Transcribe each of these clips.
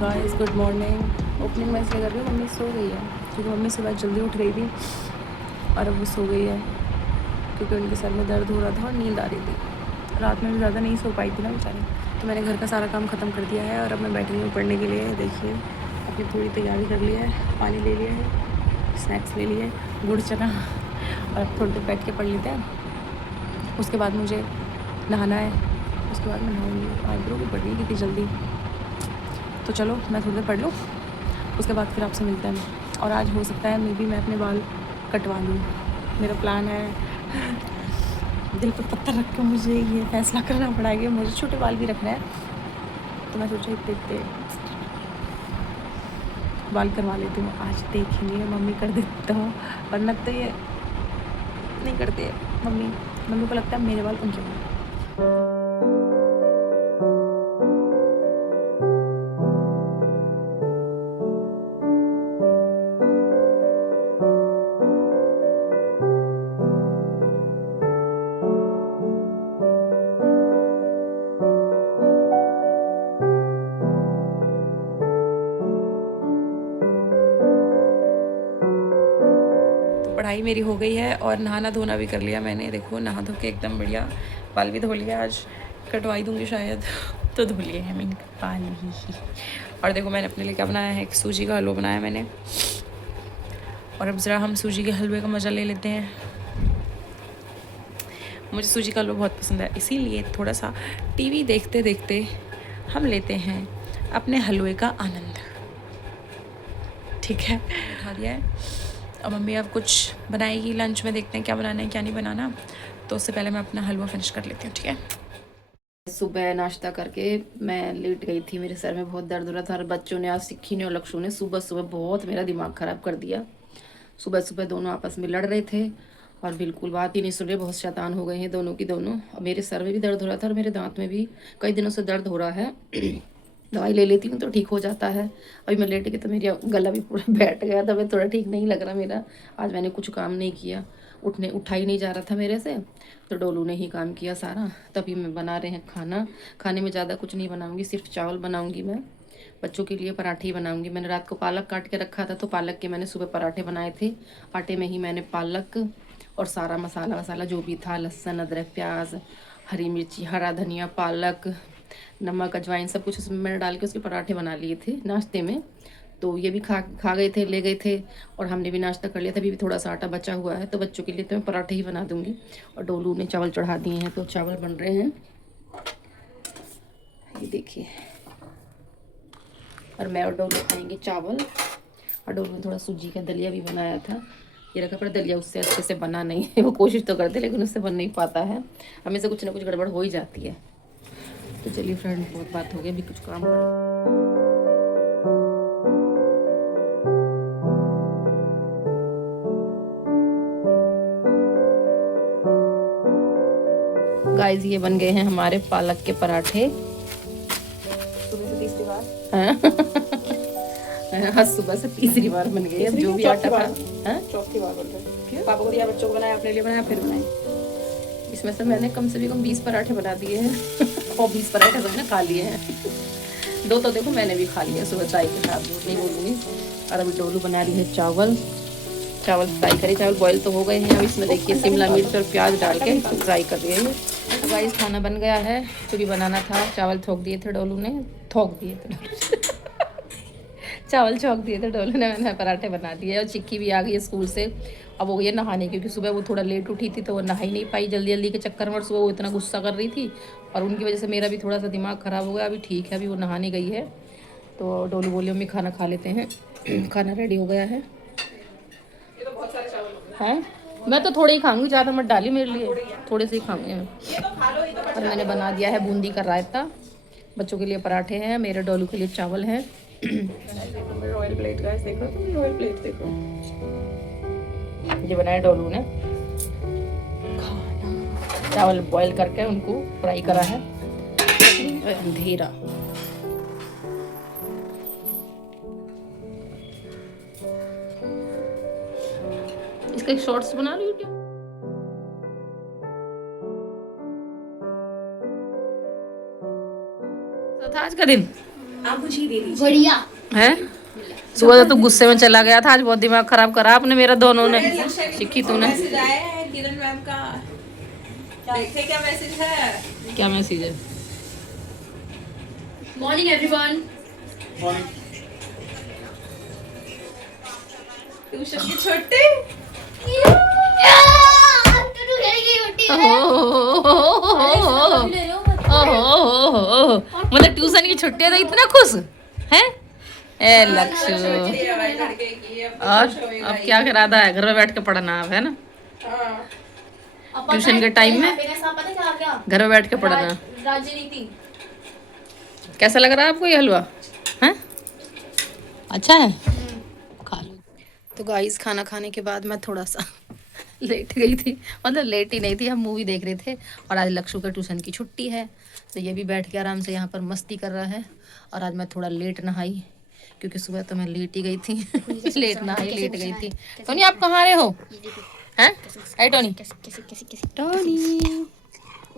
Guys good morning. Opening मैं इसलिए कर रही हूँ, मम्मी सो गई है क्योंकि मम्मी सुबह जल्दी उठ गई थी और अब वो सो गई है क्योंकि उनके सर में दर्द हो रहा था और नींद आ रही थी। रात में भी ज़्यादा नहीं सो पाई थी ना बेचारी। तो मैंने घर का सारा काम ख़त्म कर दिया है और अब मैं बैठी हूँ पढ़ने के लिए। देखिए अपनी पूरी तैयारी कर ली है, पानी ले लिया है, स्नैक्स ले लिए, गुड़ चना, और अब थोड़ी देर बैठ के पढ़ लेते हैं। उसके बाद मुझे नहाना है, उसके बाद मैं नहाऊँगी। आईब्रो भी बढ़ गई थी जल्दी, तो चलो मैं थोड़ी देर पढ़ लूँ, उसके बाद फिर आपसे मिलते हैं। और आज हो सकता है मे बी मैं अपने बाल कटवा लूँ, मेरा प्लान है। दिल पर पत्थर रख के मुझे ये फैसला करना पड़ा कि मुझे छोटे बाल भी रखना है, तो मैं सोचा इतने इतने बाल करवा लेती हूँ। आज देखेंगे मम्मी कर देता हूँ, वरना तो ये नहीं करते मम्मी। मम्मी को लगता है मेरे बाल उनके बाल। पढ़ाई मेरी हो गई है और नहाना धोना भी कर लिया मैंने। देखो नहा धो के एकदम बढ़िया, बाल भी धो लिया। आज कटवाई दूंगी शायद तो धो लिए हैं मैंने बाल ही। और देखो मैंने अपने लिए क्या बनाया है, एक सूजी का हलवा बनाया मैंने। और अब ज़रा हम सूजी के हलवे का मज़ा ले लेते हैं। मुझे सूजी का हलवा बहुत पसंद है, इसीलिए थोड़ा सा टीवी देखते देखते हम लेते हैं अपने हलवे का आनंद। ठीक है, उठा दिया है। अब मम्मी अब कुछ बनाएगी लंच में, देखते हैं क्या बनाना है क्या नहीं बनाना। तो उससे पहले मैं अपना हलवा फिनिश कर लेती हूँ, ठीक है। सुबह नाश्ता करके मैं लेट गई थी, मेरे सर में बहुत दर्द हो रहा था। और बच्चों ने आज, सिक्की ने और लक्षु ने सुबह सुबह बहुत मेरा दिमाग ख़राब कर दिया। सुबह सुबह दोनों आपस में लड़ रहे थे और बिल्कुल बात ही नहीं सुन रहे, बहुत शैतान हो गए हैं दोनों की दोनों। और मेरे सर में भी दर्द हो रहा था और मेरे दांत में भी कई दिनों से दर्द हो रहा है। दवाई ले लेती हूँ तो ठीक हो जाता है। अभी मैं लेट गई तो मेरा गला भी पूरा बैठ गया था, मैं थोड़ा ठीक नहीं लग रहा मेरा। आज मैंने कुछ काम नहीं किया, उठा ही नहीं जा रहा था मेरे से, तो डोलू ने ही काम किया सारा। तभी मैं बना रहे हैं खाना। खाने में ज़्यादा कुछ नहीं बनाऊँगी, सिर्फ चावल बनाऊँगी मैं। बच्चों के लिए पराठे ही बनाऊँगी। मैंने रात को पालक काट के रखा था, तो पालक के मैंने सुबह पराठे बनाए थे। आटे में ही मैंने पालक और सारा मसाला वसाला जो भी था, लहसुन अदरक प्याज हरी मिर्ची हरा धनिया पालक नमक अजवाइन सब कुछ उसमें मैंने डाल के उसके पराठे बना लिए थे नाश्ते में। तो ये भी खा गए थे, ले गए थे, और हमने भी नाश्ता कर लिया था। अभी भी थोड़ा सा आटा बचा हुआ है, तो बच्चों के लिए तो मैं पराठे ही बना दूंगी। और डोलू ने चावल चढ़ा दिए हैं, तो चावल बन रहे हैं, ये देखिए। और मैं और डोलू खाएंगे चावल। और डोलू ने थोड़ा सूजी का दलिया भी बनाया था, ये रखा, पर दलिया उससे अच्छे से बना नहीं है। वो कोशिश तो करते लेकिन उससे बन नहीं पाता है, हमें से कुछ ना कुछ गड़बड़ हो ही जाती है। तो चलिए फ्रेंड, बहुत बात हो गई, अभी कुछ काम कर। गाइस ये बन गए हैं हमारे पालक के पराठे। सुबह से तीसरी बार हाँ सुबह से तीसरी बार बन गए। अब जो भी आटा था, चौथी बार बन रहे। पापा को दिया, बच्चों को बनाया, अपने लिए बनाया, फिर बनाए। इसमें से मैंने कम से भी कम 20 पराठे बना दिए हैं और 20 पराठे सबने खा लिए हैं। 2 तो देखो मैंने भी खा लिया सुबह चाय के साथ, नहीं बोलूँगी। और अभी डोलू बना रही है चावल फ्राई करी। चावल बॉईल तो हो गए हैं। अब इसमें देखिए शिमला मिर्च और प्याज डाल के फ्राई कर दिए हैं। गाइस खाना बन गया है, जो भी बनाना था। चावल थोक दिए थे डोलू ने, चावल छौंक दिए थे डोलू ने, मैंने पराठे बना दिए। और चिक्की भी आ गई है स्कूल से, अब वो गई है नहाने, क्योंकि सुबह वो थोड़ा लेट उठी थी तो वो नहा ही नहीं पाई जल्दी जल्दी के चक्कर में। और सुबह वो इतना गुस्सा कर रही थी और उनकी वजह से मेरा भी थोड़ा सा दिमाग ख़राब हो गया। अभी ठीक है, अभी वो नहाने गई है। तो डोलू बोली मम्मी खाना खा लेते हैं। खाना रेडी हो गया है। हैं मैं तो थोड़े ही खाऊंगी, ज़्यादा मत डाली मेरे लिए, थोड़े से ही खाऊंगी मैं। और मैंने बना दिया है बूंदी का रायता। बच्चों के लिए पराठे हैं, मेरे डोलू के लिए चावल हैं। रॉयल प्लेट गाइस, देखो तुम रॉयल प्लेट देखो, ये बनाया डोलू ने। चावल बॉईल करके उनको फ्राई करा है। अंधेरा इसका एक शॉर्ट्स बना रही हूँ। था आज का दिन, आप मुझे दे दीजिए। बढ़िया है। सुबह तो तू गुस्से में चला गया था, आज बहुत दिमाग खराब करा आपने मेरा, दोनों ने। शिखी तूने। मैसेज आया है किरण मैम का, देखते क्या मैसेज है। क्या मैसेज है? Morning everyone. ट्यूशन की छुट्टी। मतलब ट्यूशन की छुट्टी है तो इतना खुश है? ए लक्ष्य। और अब क्या इरादा है? घर में बैठ के पढ़ना अब, है ना? ट्यूशन के टाइम में घर में बैठ के पढ़ना। राजनीति कैसा लग रहा है आपको ये हलवा? हैं? अच्छा है? खा लो। तो गाइस खाना खाने के बाद मैं थोड़ा सा लेट गई थी, मतलब लेट ही नहीं थी, हम मूवी देख रहे थे। और आज लक्ष्य का ट्यूशन की छुट्टी है तो ये भी बैठ के आराम से यहाँ पर मस्ती कर रहा है। और आज मैं थोड़ा लेट नहाई क्योंकि सुबह तो मैं लेट ही गई थी। लेट नहाई, लेट गई थी। टोनी आप कहाँ रहे हो? हैं? अरे टोनी, टोनी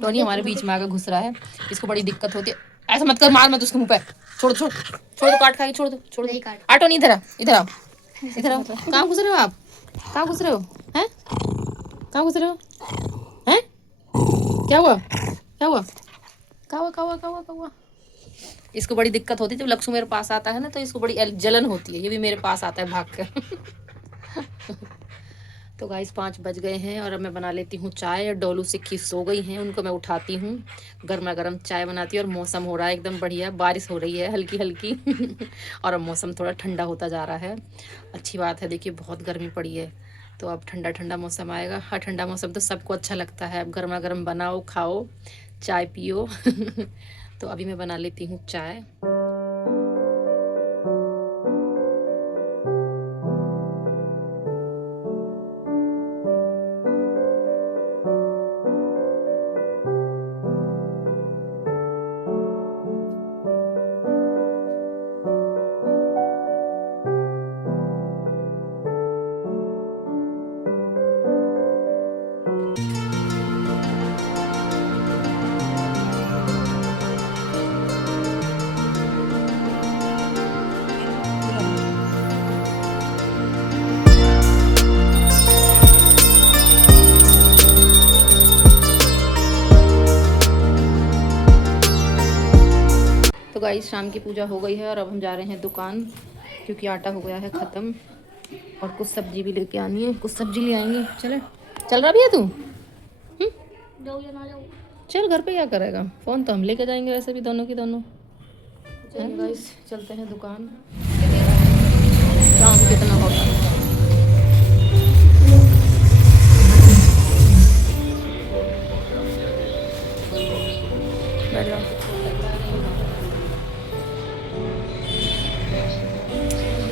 टोनी हमारे बीच में आकर घुस रहा है, इसको बड़ी दिक्कत होती है। ऐसा मत कर, मार मत उसके मुंह पे। छोड़ छोड़ छोड़ दो, काट खाएगी, छोड़ दो, छोड़ दो। आ टोनी इधर आ, इधर आओ, इधर आओ। कहाँ घुस रहे हो आप? कहाँ घुस रहे हो? हैं? कहाँ घुस रहे हो? हैं? क्या हुआ? क्या हुआ? क्या हुआ? क्या हुआ? क्या हुआ? क्या हुआ? इसको बड़ी दिक्कत होती है जब लक्ष्य मेरे पास आता है ना, तो इसको बड़ी जलन होती है। ये भी मेरे पास आता है भाग कर। तो गाइस 5 बज गए हैं और अब मैं बना लेती हूँ चाय। डोलू सिक्की सो गई हैं, उनको मैं उठाती हूँ, गर्मा गर्म चाय बनाती हूँ। और मौसम हो रहा है एकदम बढ़िया, बारिश हो रही है हल्की हल्की। और अब मौसम थोड़ा ठंडा होता जा रहा है, अच्छी बात है। देखिए बहुत गर्मी पड़ी है तो अब ठंडा ठंडा मौसम आएगा। हाँ ठंडा मौसम तो सबको अच्छा लगता है। अब गर्मा गर्म बनाओ, खाओ, चाय पियो। तो अभी मैं बना लेती हूँ चाय। तो गाइस शाम की पूजा हो गई है और अब हम जा रहे हैं दुकान क्योंकि आटा हो गया है ख़त्म। और कुछ सब्जी भी लेके आनी है, कुछ सब्जी ले आएंगे। चले, चल रहा भी है तू? चल, घर पे क्या करेगा? फ़ोन तो हम लेके जाएंगे वैसे भी, दोनों की दोनों। चलिए गाइस चलते हैं दुकान। शाम कितना होता है?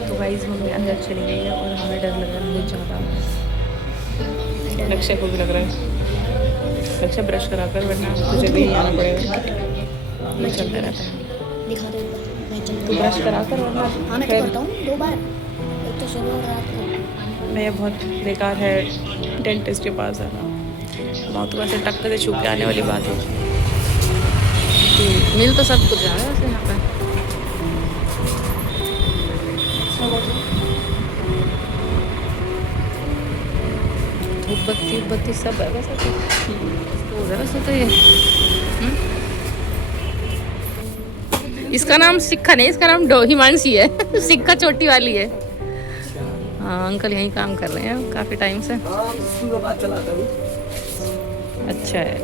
तो गाइस मम्मी अंदर चली गई है और हमें डर लग रहा है बहुत ज़्यादा। लक्ष्य को भी लग रहा है। लक्ष्य ब्रश करा कर, वरना तुझे भी आना पड़ेगा। मैं चलता रहता है। दिखा दो तू ब्रश करा कर, वरना हाँ मैं तो करता हूँ 2 बार, एक तो सुबह और रात को। मैं बहुत बेकार है डेंटिस्ट के पास जाना। बहुत वैसे टक से छू के आने वाली बात है। मिल तो सब कुछ जा रहा है वैसे यहाँ पे। धूप बत्ती सब है वैसे तो। हो रहा है वैसे तो ये। इसका नाम सिक्का नहीं, इसका नाम हिमांशी है। सिक्का चोटी वाली है। हाँ अंकल यहीं काम कर रहे हैं काफ़ी टाइम से। अच्छा है।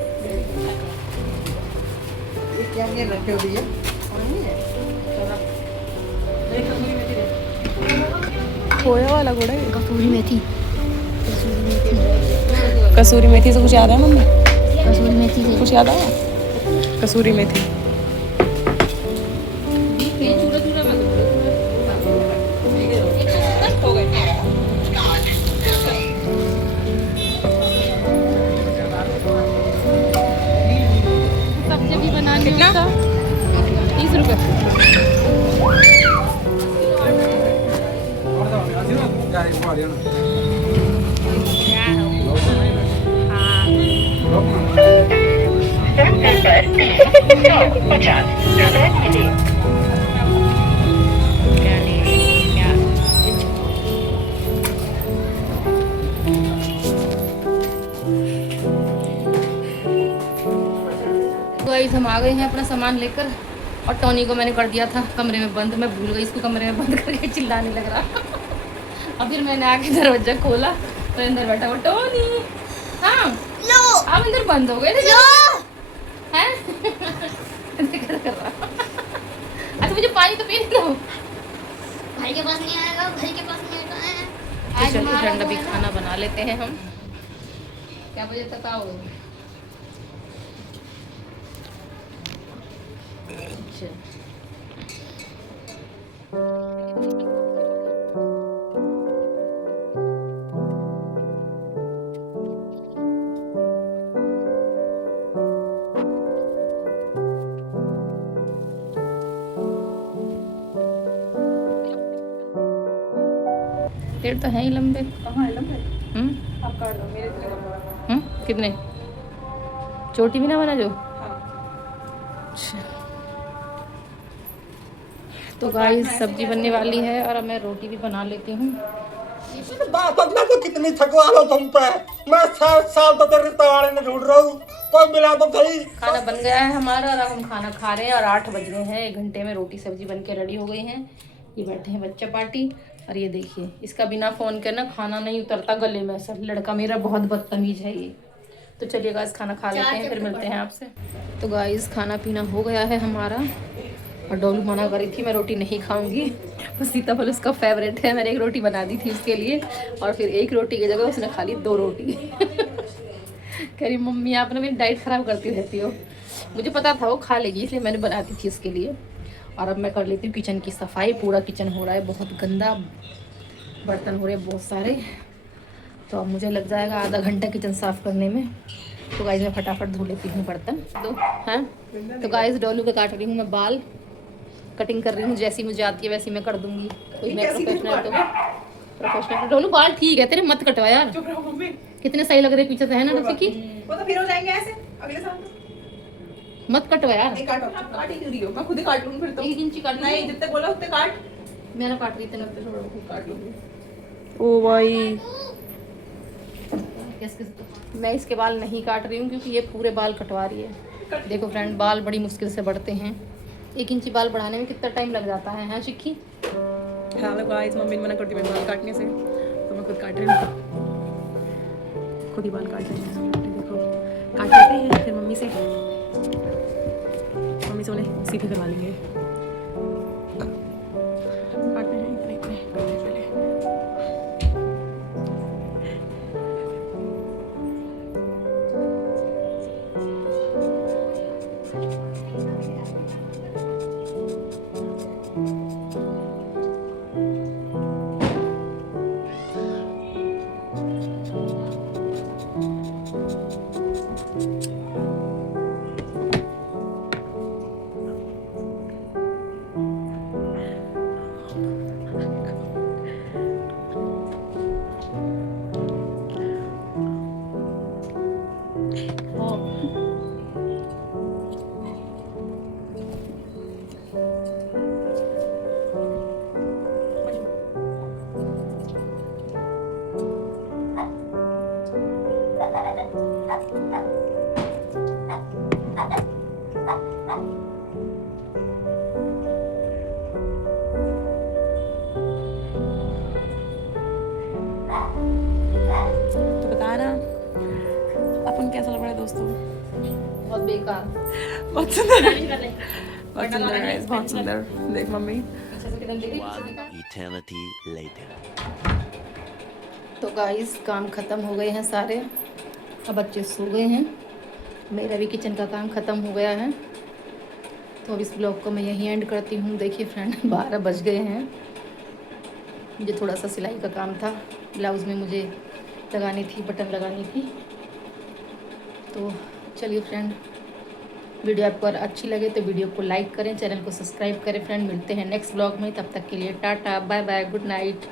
खोया वाला घोड़ा है। कसूरी मेथी, कसूरी मेथी से कुछ याद है मम्मी? कसूरी मेथी से कुछ याद आया? कसूरी मेथी सब्जी भी बनानी है। 30 रुपये। आ गए हैं अपना सामान लेकर। और टोनी को मैंने कर दिया था कमरे में बंद, मैं भूल गई इसको कमरे में बंद करके, चिल्लाने लग रहा। और फिर मैंने आके दरवाजा खोला तो अंदर बैठा वो टोनी। हाँ आप अंदर बंद हो गए थे हैं? कर रहा। अच्छा मुझे पानी तो पीने दो। भाई के पास नहीं आएगा, भाई के पास नहीं आएगा। तो चलिए फ्रेंड अभी खाना बना लेते हैं हम। क्या बजे तक आओगे? अच्छा पेड़ तो है ही लंबे। कहाँ है लंबे? आप काट दो, मेरे इतने लंबे। कितने? चोटी भी ना बना जो। हाँ। अच्छा। तो गाइस सब्जी बनने वाली है और अब मैं रोटी भी बना लेती हूँ। बात तो कितनी थकवा लो तुम पे। मैं 7 साल तो तेरे रिश्तेदार में ढूंढ रहा हूँ, कोई मिला तो सही। खाना बन गया है हमारा और अब हम खाना खा रहे हैं और 8 बज गए हैं। 1 घंटे में रोटी सब्जी बन के रेडी हो गई हैं। ये बैठे हैं बच्चा पार्टी। और ये देखिए इसका बिना फ़ोन के ना खाना नहीं उतरता गले में, सब लड़का मेरा बहुत बदतमीज है ये। तो चलिए गाइस खाना खा लेते हैं, फिर मिलते हैं आपसे। तो गाइस खाना पीना हो गया है हमारा और डोलू मना करी थी मैं रोटी नहीं खाऊंगी, बस सीताफल उसका फेवरेट है। मैंने 1 रोटी बना दी थी उसके लिए और फिर 1 रोटी की जगह उसने खा ली 2 रोटी। कह रही मम्मी आप ना मेरी डाइट ख़राब करती रहती हो। मुझे पता था वो खा लेगी इसलिए मैंने बना दी थी उसके लिए। और अब मैं कर लेती हूँ किचन की सफाई। पूरा किचन हो रहा है बहुत गंदा, बर्तन हो रहे हैं बहुत सारे। तो अब मुझे लग जाएगा आधा घंटा किचन साफ़ करने में। तो गाइस मैं फटाफट धो लेती हूँ बर्तन। तो हाँ तो गाइस डोलू के काट रही हूँ मैं बाल, कटिंग कर रही हूँ जैसी मुझे आती है वैसी मैं कर दूँगी। कोई मैं प्रोफेशनल। डोलू बाल ठीक है तेरे, मत कटवा यार। कितने सही लग रहे पीछे से है ना रफीकी? वो तो फिर हो जाएंगे ऐसे अगले साल। मत कटवा यार। नहीं काटो, काट ही क्यों रही हो? मैं खुद ही काट लूंगी फिर तो। 1 इंची काट नहीं जितने बोला उतने काट। मैं ना काट रही थी ना, थोड़ा खुद काट लूंगी। ओ भाई मैं इसके बाल नहीं काट रही हूँ क्योंकि ये पूरे बाल कटवा रही है। देखो फ्रेंड बाल बड़ी मुश्किल से बढ़ते हैं। 1 इंची बाल बढ़ाने में कितना टाइम लग जाता है शिक्की? हेलो गाइस, मम्मी ने मना कर दी मेरे बाल काटने से तो मैं खुद काट रही हूँ। खुद ही बाल काट रही हैं। देखो काट लेते हैं फिर मम्मी से उन्हें सीधे करवा लेंगे। काटते हैं इतने इतने काटने के लिए। तो बताना अपन कैसा लग रहा है दोस्तों? बहुत बेकार। बहुत सुंदर, बहुत सुंदर गाइस, बहुत सुंदर। देख मम्मी। Eternity later. तो गाइस काम ख़त्म हो गए हैं सारे, अब बच्चे सो गए हैं। मेरा भी किचन का काम ख़त्म हो गया है। तो अब इस ब्लॉग को मैं यहीं एंड करती हूँ। देखिए फ्रेंड 12 बज गए हैं। मुझे थोड़ा सा सिलाई का काम था, ब्लाउज़ में मुझे लगानी थी, बटन लगानी थी। तो चलिए फ्रेंड वीडियो आपको अगर अच्छी लगे तो वीडियो को लाइक करें, चैनल को सब्सक्राइब करें। फ्रेंड मिलते हैं नेक्स्ट ब्लॉग में, तब तक के लिए टाटा बाय बाय, गुड नाइट।